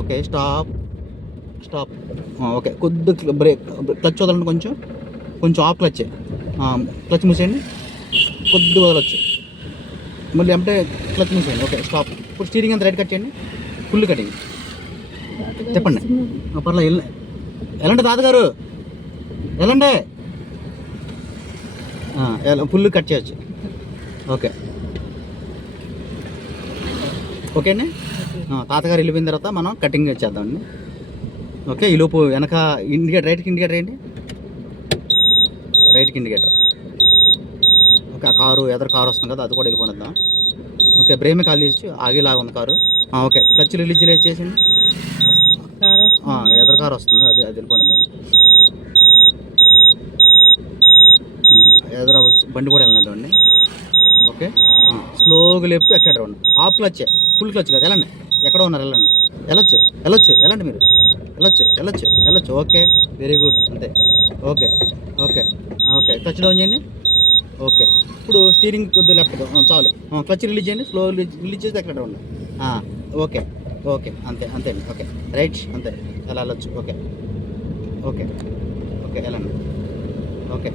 Okay stop stop okay కొద్ది brake clutch వదలండి కొంచెం. కొంచెం ఆఫ్ క్లచ్ క్లచ్ మూసేయండి. కొద్ది వదలొచ్చు. మళ్ళీ అంటే క్లచ్ మూసేయండి. ఓకే స్టాప్ ఇప్పుడు స్టీరింగ్ అంత రైట్ కట్ చేయండి. ఫుల్ కటింగ్ చెప్పండి. పర్లేదు వెళ్ళ తాతగారు. వెళ్ళండి ఫుల్ కట్ చేయొచ్చు. ఓకే. ఓకేనే? ఆ, తాతగారు వెళ్ళిపోయిన తర్వాత మనం కటింగ్ చేద్దామండి ఓకే ఈ లోపు వెనక ఇండికేటర్ రైట్కి ఇండికేటర్ ఏంటి? రైట్కి ఇండికేటర్. ఓకే ఆ కారు ఎదురు కారు వస్తుంది కదా అది కూడా వెళ్ళిపోనిద్దాం. ఓకే బ్రేమే కాల్ తీసి ఆగేలాగా ఉంది కారు. ఓకే క్లచ్ రిలీజ్ ఆ, ఎదురు కారు వస్తుంది అది అది వెళ్ళిపోనిద్దాం. ఎదురు బండి కూడా వెళ్ళనిద్దామండి ఓకే స్లోగా లేపుతూ ఎక్సైటర్ ఉండి ఆఫ్ క్లచ్ ఫుల్ క్లచ్ కదా వెళ్ళండి. ఎక్కడ ఉన్నారు వెళ్ళండి. వెళ్ళొచ్చు వెళ్ళొచ్చు వెళ్ళండి మీరు. వెళ్ళొచ్చు వెళ్ళొచ్చు వెళ్ళొచ్చు. Okay very good. అంతే. Okay okay okay. Clutch down చేయండి. ఓకే. ఇప్పుడు స్టీరింగ్ కొద్దిగా లెఫ్ట్ చాలు. క్లచ్ రిలీజ్ చేయండి. స్లో రిలీజ్ చేసి ఎక్కడ ఉండి ఓకే ఓకే. అంతే అంతే అండి. ఓకే. రైట్ అంతే. అలా వెళ్ళొచ్చు. Okay okay okay. వెళ్ళండి. ఓకే.